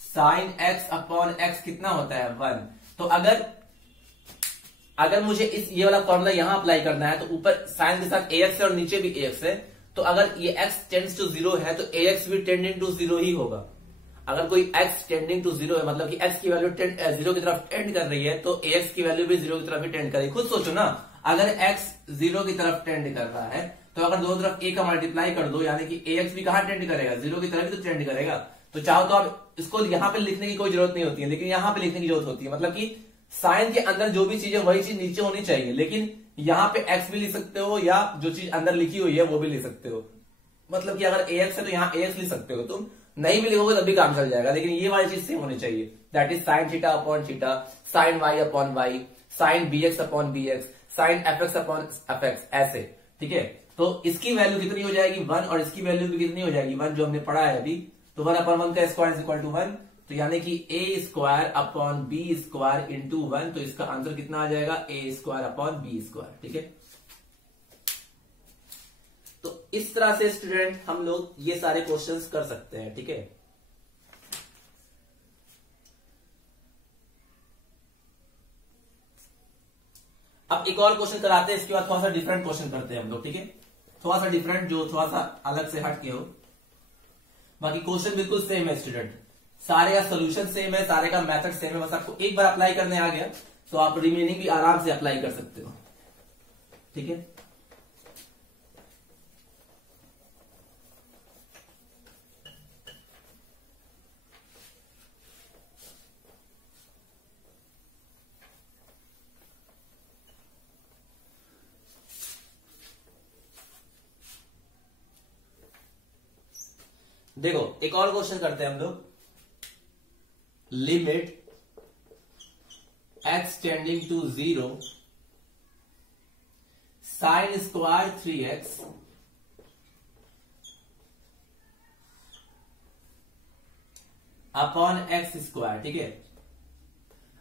sine x upon x कितना होता है, 1। तो अगर मुझे ये वाला फॉर्मूला यहां अप्लाई करना है तो ऊपर साइन के साथ ax है और नीचे भी ax है, तो अगर ये x टेंड्स टू 0 है तो ax भी टेंडिंग टू 0 ही होगा। अगर कोई x टेंडिंग टू 0 है, मतलब कि x की वैल्यू 0 की तरफ टेंड कर रही है, तो ax की वैल्यू भी 0 की तरफ ही टेंड करेगी। खुद सोचो ना, अगर x 0 की तरफ टेंड कर रहा है, तो अगर दोनों तरफ a का मल्टीप्लाई कर दो, यानी कि ax भी कहां टेंड करेगा, 0 की तरफ ही तो टेंड करेगा। तो चाहो तो आप इसको यहां पे लिखने की कोई जरूरत नहीं होती है, लेकिन यहां पे लिखने की जरूरत होती है। मतलब कि साइन के अंदर जो भी चीज है वही चीज नीचे होनी चाहिए, लेकिन यहाँ पे x भी लिख सकते हो, या जो चीज अंदर लिखी हुई है वो भी लिख सकते हो। मतलब कि अगर ax है तो यहाँ ax लिख सकते हो तुम, नहीं भी लिखोगे तब भी काम चल जाएगा, लेकिन ये वाली चीज सेम होनी चाहिए। That is sine theta upon theta, sine y upon y, sine bx upon bx, sine fx upon fx, ऐसे। ठीक है, तो इसकी वैल्यू कितनी हो जाएगी 1, और इसकी वैल्यू भी कितनी हो जाएगी 1, जो हमने पढ़ा है अभी। तो 1 अपॉन 1 का स्क्वायर इज इक्वल टू 1, तो यानी कि a square upon b square into 1, तो इसका आंसर कितना आ जाएगा a square upon b square. ठीक है, तो इस तरह से स्टूडेंट हम लोग ये सारे क्वेश्चंस कर सकते हैं। ठीक है, अब एक और क्वेश्चन कराते हैं, इसके बाद थोड़ा सा डिफरेंट क्वेश्चन करते हैं हम लोग। ठीक है, थोड़ा सा डिफरेंट, जो थोड़ा सा अलग से हट के हो। बाकी क्वेश्चन बिल्कुल सेम है स्टूडेंट, सारे का सोल्यूशन सेम है, सारे का मेथड सेम है, बस आपको एक बार अप्लाई करने आ गया तो आप रिमेनिंग भी आराम से अप्लाई कर सकते हो। ठीक है, देखो एक और क्वेश्चन करते हैं हम लोग। Limit x tending to 0 sine square 3x upon x square. ठीक है,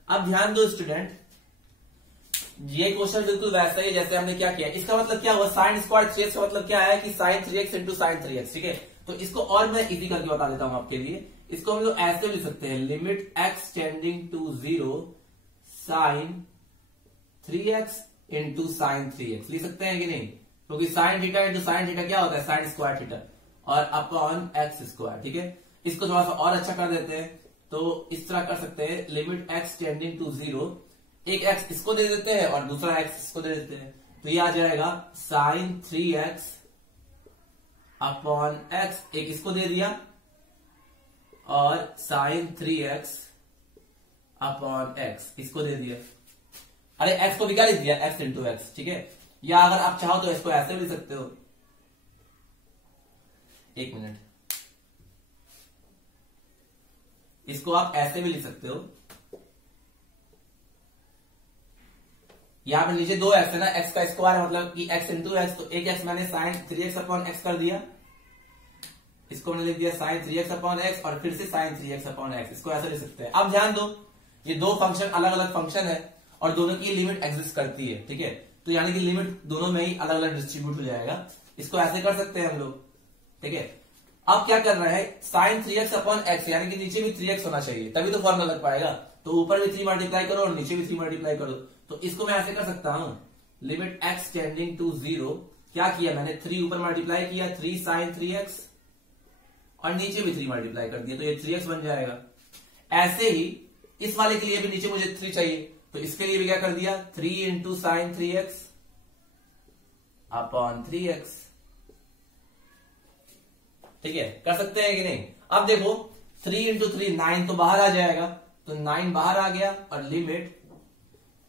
अब ध्यान दो स्टूडेंट, ये क्वेश्चन बिल्कुल वैसा ही जैसे हमने क्या किया। इसका मतलब क्या हुआ, साइन स्क्वायर 3x का मतलब क्या है कि sign 3x into sine 3x। ठीक है, तो इसको और मैं इजी करके बता देता हूं आपके लिए। इसको हम लोग ऐसे लिख सकते हैं, limit x tending to 0 sine 3x into sine 3x लिख सकते हैं कि नहीं, क्योंकि sine theta into sine theta क्या होता है, साइन स्क्वायर थीटा, और अपॉन एक्स स्क्वायर। ठीक है, इसको थोड़ा सा और अच्छा कर देते हैं, तो इस तरह कर सकते हैं, लिमिट x टेंडिंग टू 0, एक x इसको दे देते हैं और दूसरा x इसको दे देते हैं, तो ये आ जाएगा साइन 3x अपॉन x, एक इसको दे दिया, और साइन 3x अपॉन x इसको दे दिया। अरे x को भी क्या लिख दिया, x इंटू एक्स। ठीक है, या अगर आप चाहो तो इसको ऐसे भी लिख सकते हो, एक मिनट, इसको आप ऐसे भी लिख सकते हो। यहां पे नीचे 2x है ना, x का स्क्वायर मतलब कि x इंटू एक्स, तो एक x मैंने साइन 3x अपॉन x कर दिया, इसको मैंने लिख दिया साइन 3x अपॉन x, और फिर से साइन 3x अपॉन x, इसको ऐसे लिख सकते हैं। अब ध्यान दो, ये दो फंक्शन अलग अलग फंक्शन है और दोनों की लिमिट एग्जिस्ट करती है। ठीक है, तो यानी कि लिमिट दोनों में ही अलग अलग डिस्ट्रीब्यूट हो जाएगा, इसको ऐसे कर सकते हैं हम लोग। ठीक है, अब क्या कर रहा है, साइन 3x अपॉन x, यानी कि नीचे भी 3x होना चाहिए, तभी तो फॉर्मूला लग पाएगा। तो ऊपर भी 3 मल्टीप्लाई करो और नीचे भी 3 मल्टीप्लाई करो, तो इसको मैं ऐसे कर सकता हूं, लिमिट x टेंडिंग टू 0, क्या किया मैंने, 3 ऊपर मल्टीप्लाई किया, 3 साइन 3x, और नीचे भी 3 मल्टीप्लाई कर दिया, तो ये 3x बन जाएगा। ऐसे ही इस वाले के लिए भी नीचे मुझे 3 चाहिए, तो इसके लिए भी क्या कर दिया, 3 into sine 3x upon 3x। ठीक है, कर सकते हैं कि नहीं। अब देखो 3 इंटू 3 9, तो बाहर आ जाएगा, तो 9 बाहर आ गया, और लिमिट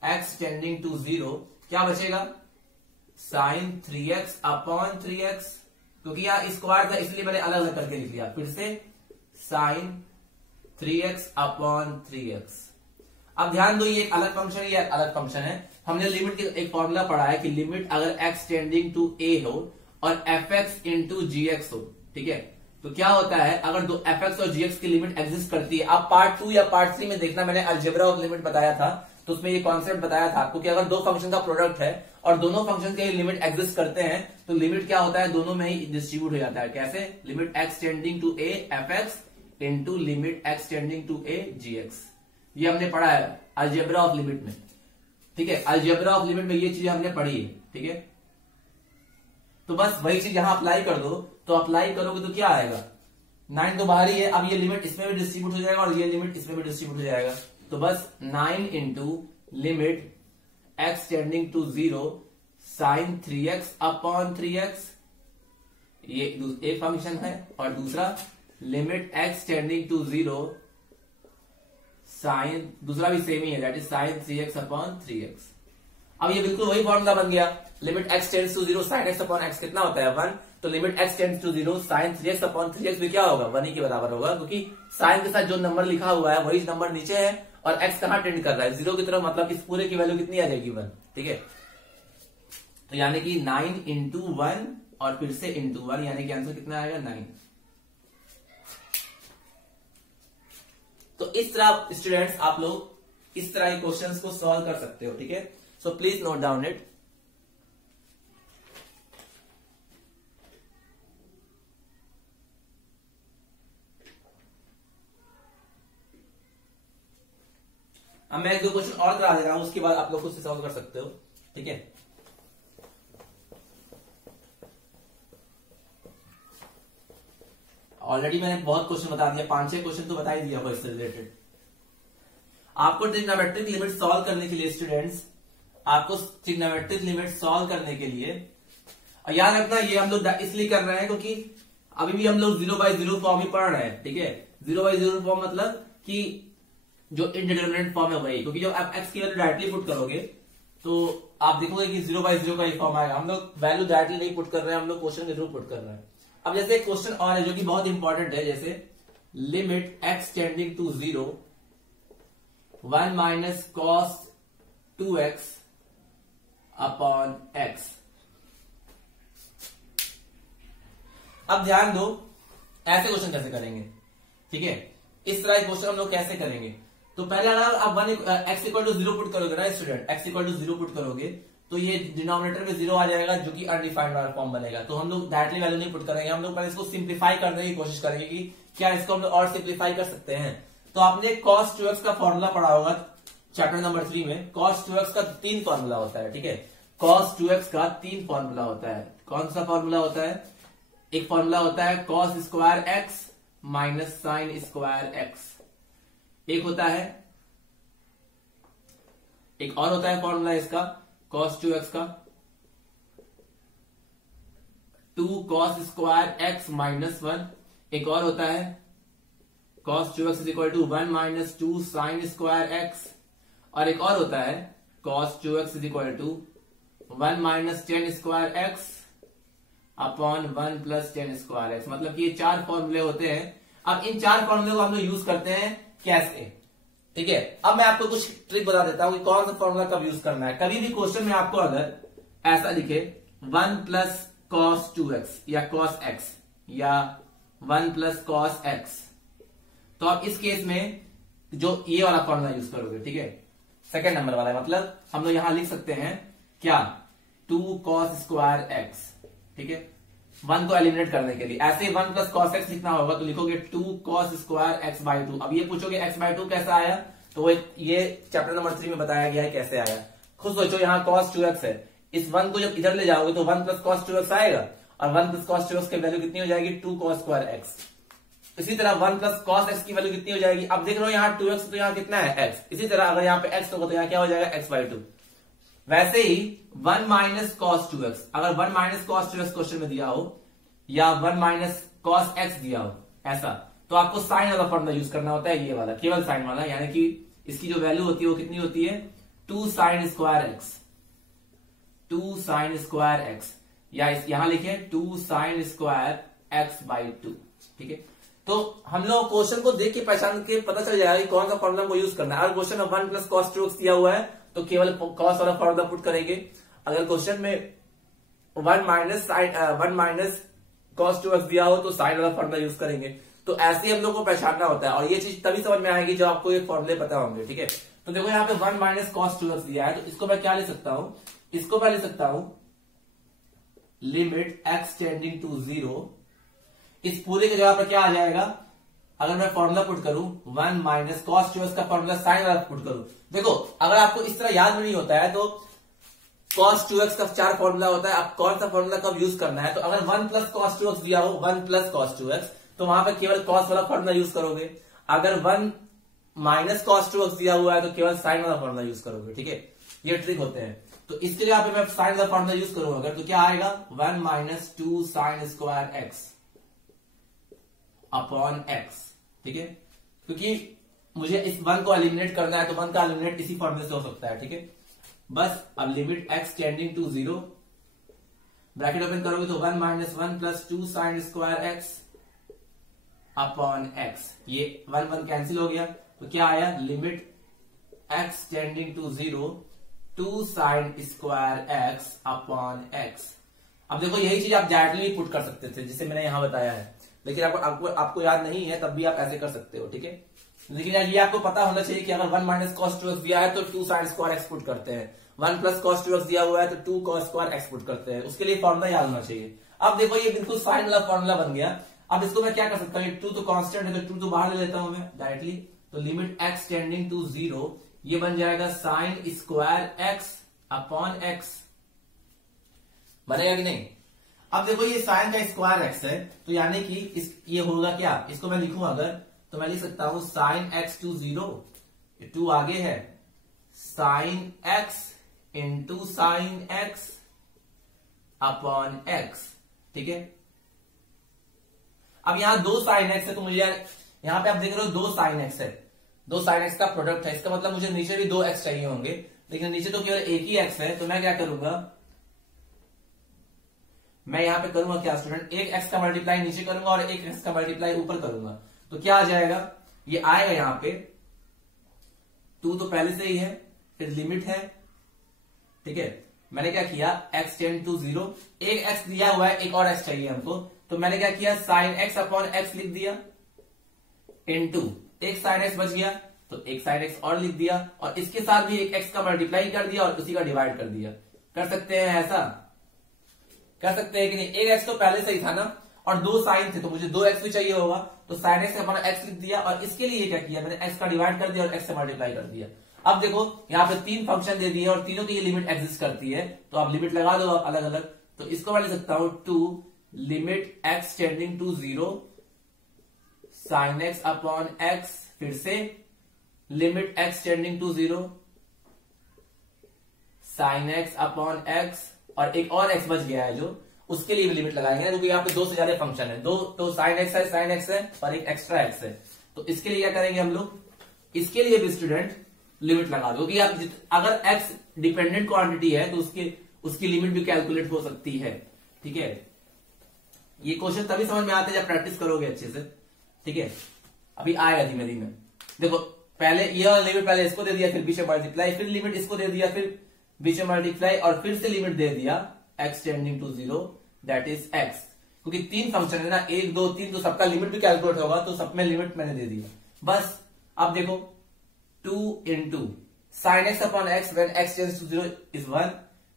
x टेंडिंग टू 0 क्या बचेगा, साइन 3x अपॉन 3x, क्योंकि यहां स्क्वायर था इसलिए मैंने अलग अलग करके लिख लिया, फिर से साइन 3x अपॉन 3x। अब ध्यान दो, ये एक अलग फंक्शन है, ये एक अलग फंक्शन है। हमने लिमिट की एक फॉर्मूला पढ़ा है कि लिमिट अगर x टेंडिंग टू a हो और fx इंटू gx हो, ठीक है, तो क्या होता है, अगर दो fx और gx की लिमिट एग्जिस्ट करती है। आप पार्ट 2 या पार्ट 3 में देखना, मैंने अलजेब्रा ऑफ लिमिट बताया था, तो उसमें ये कॉन्सेप्ट बताया था आपको कि अगर दो फंक्शन का प्रोडक्ट है और दोनों फंक्शन के लिमिट एग्जिस्ट करते हैं, तो लिमिट क्या होता है, दोनों में ही डिस्ट्रीब्यूट हो जाता है। कैसे, limit x tending to a fx into limit x tending to a gx, ये हमने पढ़ा है अलजेब्रा ऑफ लिमिट में। ठीक है, अलजेब्रा ऑफ लिमिट में ये चीजें हमने पढ़ी है। ठीक है, तो बस वही चीज यहां अप्लाई कर दो, तो अप्लाई करोगे तो क्या आएगा, 9 तो बाहर ही है, अब ये लिमिट इसमें भी डिस्ट्रीब्यूट हो जाएगा और ये लिमिट इसमें भी डिस्ट्रीब्यूट हो जाएगा, तो बस 9 into limit x tending to 0 sine 3x upon 3x, ये एक फंक्शन है, और दूसरा limit x tending to 0 sine, दूसरा भी सेम ही है, that is sign 3x upon 3x। अब ये बिल्कुल वही फॉर्मूला बन गया, limit x tends to 0 sine x upon x कितना होता है 1, तो limit x tends to 0 sine 3x upon 3x भी क्या होगा 1 ही के बराबर होगा, क्योंकि साइन के साथ जो नंबर लिखा हुआ है वही नंबर नीचे है और x कहां टेंड कर रहा है 0 की तरफ, मतलब इस पूरे की वैल्यू कितनी आ जाएगी 1, ठीक है। तो यानी कि 9 इंटू 1 और फिर से इंटू 1, यानी कि आंसर कितना आएगा 9। तो इस तरह स्टूडेंट्स आप लोग इस तरह के क्वेश्चंस को सॉल्व कर सकते हो, ठीक है। So please note down it. अब मैं एक दो क्वेश्चन और करा दे रहा हूं, उसके बाद आप लोग खुद से सॉल्व कर सकते हो, ठीक है। ऑलरेडी मैंने बहुत क्वेश्चन बता दिया, 5-6 क्वेश्चन तो बता ही दिया इससे रिलेटेड। आपको ट्रिग्नोमेट्रिक लिमिट सॉल्व करने के लिए स्टूडेंट्स, आपको ट्रिग्नोमेट्रिक लिमिट सॉल्व करने के लिए, और याद रखना ये हम लोग इसलिए कर रहे हैं क्योंकि अभी भी हम लोग 0/0 फॉर्म ही पढ़ रहे हैं, ठीक है। 0/0 फॉर्म मतलब कि जो इनडिटरमिनेट फॉर्म है वही, क्योंकि जब आप x की वैल्यू डायरेक्टली पुट करोगे तो आप देखोगे कि 0/0 का ही फॉर्म आएगा। हम लोग वैल्यू डायरेक्टली नहीं पुट कर रहे हैं, हम लोग क्वेश्चन के थ्रू पुट कर रहे हैं। अब जैसे एक क्वेश्चन और है जो कि बहुत इंपॉर्टेंट है, जैसे limit x tending to 0 1 minus cos 2x upon x। अब ध्यान दो, ऐसे क्वेश्चन कैसे करेंगे, ठीक है। इस तरह के क्वेश्चन हम लोग कैसे करेंगे, तो पहले अगर आप x इक्वल टू 0 पुट करोगे ना student, x equal to 0 put करोगे तो ये डिनोमिनेटर में 0 आ जाएगा, जो कि अनडिफाइंड वाला फॉर्म बनेगा। तो हम लोग डायरेक्टली वैल्यू नहीं पुट करेंगे, हम लोग पहले इसको सिंप्लीफाई करने की कोशिश करेंगे कि क्या इसको हम लोग और सिंप्लीफाई कर सकते हैं। तो आपने cos 2x का फॉर्मूला पढ़ा होगा चैप्टर नंबर 3 में। cos 2x का 3 फॉर्मूला होता है, ठीक है। cos 2x का 3 फॉर्मूला होता है। कौन सा फॉर्मूला होता है? एक फॉर्मूला होता है cos square x minus sign square x, एक होता है, एक और होता है फॉर्मूला इसका cos 2x का 2 cos स्क्वायर x माइनस 1, एक और होता है cos 2x is equal to 1 minus 2 sine square x, और एक और होता है cos 2x is equal to 1 minus 10 square x upon 1 plus 10 square x। मतलब कि ये 4 फॉर्मूले होते हैं। अब इन 4 फॉर्मूले को हम लोग यूज करते हैं कैसे, ठीक है। अब मैं आपको कुछ ट्रिक बता देता हूं कि कौन सा फॉर्मूला कब यूज करना है। कभी भी क्वेश्चन में आपको अगर ऐसा लिखे 1 प्लस cos 2x या cos x या 1 प्लस cos x, तो आप इस केस में जो ये वाला फॉर्मूला यूज करोगे, ठीक है, सेकेंड नंबर वाला है। मतलब हम लोग यहां लिख सकते हैं क्या 2 cos स्क्वायर x, ठीक है, 1 को एलिमिनेट करने के लिए। ऐसे 1 प्लस cos x लिखना होगा तो लिखोगे 2 cos स्क्वायर x बाई 2। अब ये पूछोगे x बाई 2 कैसा आया, तो ये चैप्टर नंबर 3 में बताया गया है कैसे आया। खुद सोचो, यहाँ cos 2x है, इस 1 को जब इधर ले जाओगे तो 1 प्लस cos 2x आएगा, और 1 प्लस cos 2x की वैल्यू कितनी हो जाएगी 2 cos स्क्वायर x। इसी तरह 1 प्लस cos x की वैल्यू कितनी हो जाएगी, अब देख रहे हो यहाँ 2x तो यहाँ कितना है x। इसी तरह अगर यहाँ पे x होगा तो यहाँ क्या हो जाएगा x बाई 2। वैसे ही 1 माइनस cos 2x, अगर 1 माइनस cos 2x क्वेश्चन में दिया हो या 1 माइनस cos x दिया हो ऐसा, तो आपको साइन वाला फॉर्मूला यूज करना होता है, ये वाला केवल साइन वाला, यानी कि इसकी जो वैल्यू होती है वो कितनी होती है 2 sine square x, 2 sine square x, या यहां लिखे 2 साइन स्क्वायर x बाई 2, ठीक है। तो हम लोग क्वेश्चन को देख के पहचान के पता चल जाएगा कि कौन सा फॉर्मूला को यूज करना है। अगर क्वेश्चन में 1 प्लस cos 2x दिया हुआ है तो केवल cos वाला फॉर्मूला पुट करेंगे। अगर क्वेश्चन में 1 माइनस cos 2x दिया हो तो साइन वाला फॉर्मूला यूज करेंगे। तो ऐसे ही हम लोग को पहचानना होता है, और ये चीज तभी समझ में आएगी जब आपको ये फॉर्मूले पता होंगे, ठीक है। तो देखो यहाँ पे 1 माइनस cos 2x दिया है, तो इसको मैं क्या ले सकता हूं, इसको मैं ले सकता हूं लिमिट x टेंडिंग टू 0। इस पूरे की जगह पर क्या आ जाएगा, अगर मैं फॉर्मूला पुट करूं 1 माइनस cos 2x का फॉर्मूला साइन वाला पुट करूं। देखो अगर आपको इस तरह याद में नहीं होता है तो cos 2x का 4 फॉर्मूला होता है, अब कौन सा फॉर्मूला कब यूज करना है। तो अगर 1 प्लस cos 2x दिया हो, 1 प्लस cos 2x, तो वहां पर केवल कॉस वाला फॉर्मूला यूज करोगे। अगर 1 माइनस कॉस 2x दिया हुआ है तो केवल साइन वाला फॉर्मूला यूज करोगे, ठीक है। ये ट्रिक होते हैं। तो इसके लिए यहाँ पे मैं साइन वाला फॉर्मूला यूज करूंगा अगर, तो क्या आएगा 1 minus 2 sine square x upon x, ठीक है। क्योंकि मुझे इस 1 को एलिमिनेट करना है तो 1 का एलिमिनेट इसी फॉर्मूले से हो सकता है, ठीक है। बस अब limit x tending to 0, bracket open करोगे तो 1 minus 1 plus 2 sine square x upon x, ये 1 1 कैंसिल हो गया तो क्या आया limit x tending to 0 2 sine square x upon x. अब देखो यही चीज आप डायरेक्टली पुट कर सकते थे जिसे मैंने यहां बताया है, लेकिन आपको याद नहीं है तब भी आप ऐसे कर सकते हो, ठीक है। लेकिन यार ये आपको पता होना चाहिए कि अगर 1 माइनस कॉस 2x दिया है तो 2 साइन स्क्वायर एक्स पुट करते हैं, 1 प्लस कॉस 2x दिया हुआ है तो 2 कॉस स्क्वायर एक्स पुट करते हैं, उसके लिए फॉर्मूला याद होना चाहिए। अब देखो ये बिल्कुल साइन वाला फॉर्मूला बन गया। अब इसको मैं क्या कर सकता हूँ, 2 तो कांस्टेंट है तो 2 तो बाहर ले लेता हूं मैं डायरेक्टली, तो लिमिट x टेंडिंग टू 0 ये बन जाएगा sign square x upon x, बनेगा कि नहीं। अब देखो ये साइन का स्क्वायर एक्स है तो यानी कि ये होगा क्या, इसको मैं लिखूं अगर तो मैं लिख सकता हूं साइन एक्स टू 0, 2 आगे है, sine x into sine x upon x, ठीक है। अब यहां 2 साइन एक्स है तो मुझे यहां पे आप देख रहे हो 2 साइन एक्स है, 2 साइन एक्स का प्रोडक्ट है, इसका मतलब मुझे नीचे भी 2 एक्स चाहिए होंगे, लेकिन नीचे तो केवल एक ही एक्स है। तो मैं क्या करूंगा, मैं यहां पे करूंगा क्या स्टूडेंट, एक एक्स का मल्टीप्लाई नीचे करूंगा और एक एक्स का मल्टीप्लाई ऊपर करूंगा, तो क्या आ जाएगा, ये आएगा यहां पे 2 तो पहले से ही है, फिर लिमिट है, ठीक है। मैंने क्या किया x टेंड टू 0, एक x दिया हुआ है, एक और x चाहिए हमको, तो मैंने क्या किया साइन x अपॉन एक्स लिख दिया इनटू एक साइन x बच गया तो एक साइन x और लिख दिया, और इसके साथ भी एक x का मल्टीप्लाई कर दिया और उसी का डिवाइड कर दिया। कर सकते हैं ऐसा, कर सकते हैं कि नहीं। एक x तो पहले से ही था ना, और 2 साइन थे तो मुझे 2 x भी चाहिए होगा, तो साइन x अपॉन एक्स लिख दिया, और इसके लिए क्या किया मैंने x का डिवाइड कर दिया और x से मल्टीप्लाई कर दिया। अब देखो यहाँ पे 3 फंक्शन दे दिए और तीनों की ये लिमिट एग्जिस्ट करती है, तो आप लिमिट लगा दो अलग अलग। तो इसको मैं लिख सकता हूं 2 limit x tending to 0 sine x upon x, फिर से limit x tending to 0 sine x upon x, और एक और x बच गया है जो उसके लिए भी लिमिट लगाएंगे, क्योंकि यहाँ पे 2 से ज्यादा फंक्शन है, 2 तो साइन x है, साइन x है और एक एक्स्ट्रा x है, तो इसके लिए क्या करेंगे हम लोग, इसके लिए भी स्टूडेंट लिमिट लगा दो कि आप अगर x डिपेंडेंट क्वांटिटी है तो उसकी लिमिट भी कैलकुलेट हो सकती है, ठीक है। ये क्वेश्चन तभी समझ में आते हैं जब प्रैक्टिस करोगे अच्छे से, ठीक है। अभी आएगा धीमे धीमे। देखो पहले ये लिमिट, पहले इसको दे दिया, फिर बीच में मल्टीप्लाई, फिर लिमिट इसको दे दिया, फिर बीच में मल्टीप्लाई, और फिर से लिमिट दे दिया x tending to 0 that is x, क्योंकि 3 फंक्शन है ना, 1 2 3, तो सबका लिमिट भी कैलकुलेट होगा, तो सब में लिमिट मैंने दे दिया बस। अब देखो 2 into sine x upon x when x tends to 0 is 1,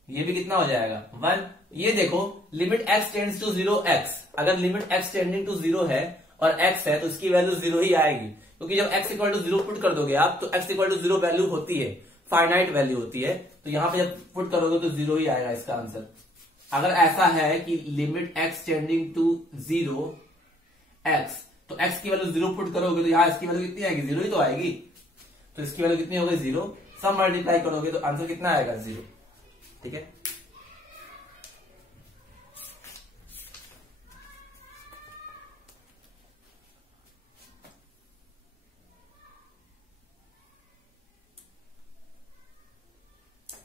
ये भी कितना हो जाएगा 1। ये देखो limit x tends to 0 x, अगर लिमिट x टेंडिंग टू 0 है और x है तो इसकी वैल्यू 0 ही आएगी, क्योंकि जब x इक्वल टू 0 पुट कर दोगे आप तो x इक्वल टू 0 वैल्यू होती है, फाइनाइट वैल्यू होती है, तो यहां पे जब पुट करोगे तो 0 ही आएगा इसका आंसर। अगर ऐसा है कि limit x tending to 0 x, तो x की वैल्यू 0 पुट करोगे तो यहां इसकी वैल्यू कितनी आएगी, 0 ही तो आएगी, तो इसकी वैल्यू कितनी हो गई 0, सब मल्टीप्लाई करोगे तो आंसर कितना आएगा 0, ठीक है।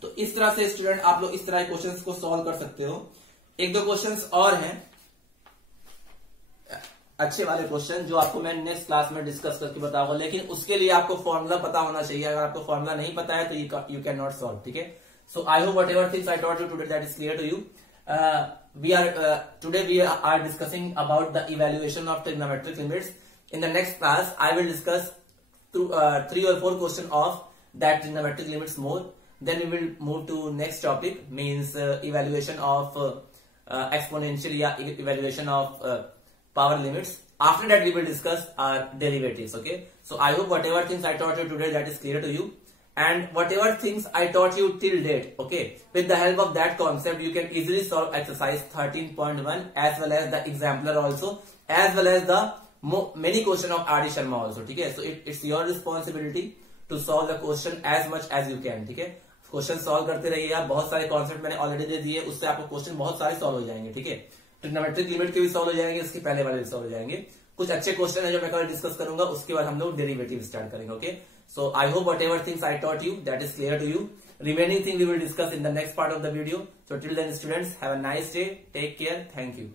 तो इस तरह से स्टूडेंट आप लोग इस तरह के क्वेश्चंस को सॉल्व कर सकते हो। 1-2 क्वेश्चंस और हैं अच्छे वाले क्वेश्चन जो आपको मैं नेक्स्ट क्लास में डिस्कस करके बताऊंगा, लेकिन उसके लिए आपको फॉर्मूला पता होना चाहिए। अगर आपको फॉर्मूला नहीं पता है तो यू कैन नॉट सॉल्व, ठीक है। So I hope whatever things I taught you today that is clear to you. Today we are discussing about the evaluation of trigonometric limits. In the next class I will discuss 3 or 4 questions of that trigonometric limits more. Then we will move to next topic, means evaluation of exponential या evaluation of power limits. After that we will discuss derivatives, okay. So I hope whatever things I taught you today that is clear to you, and whatever things I taught you till date, okay, with the help of that concept you can easily solve exercise 13.1 as well as the exemplar also, as well as the many question of R.D. Sharma also, ठीक है. So it's your responsibility to solve the question as much as you can, ठीक है. क्वेश्चन सॉल्व करते रहिए आप. बहुत सारे कॉन्सेप्ट मैंने ऑलरेडी दे दिए, उससे आपको क्वेश्चन बहुत सारे सॉल्व हो जाएंगे, ठीक है. ट्रिग्नोमेट्रिक लिमिट के भी सॉल्व हो जाएंगे, इसके पहले वाले भी सॉल्व हो जाएंगे. कुछ अच्छे क्वेश्चन है जो मैं कल डिस्कस करूंगा, उसके बाद हम लोग डेरिवेटिव स्टार्ट करेंगे. Okay, so I hope whatever things I taught you that is clear to you. Remaining thing we will discuss in the next part of the video. So till then students, have a nice day. Take care. Thank you.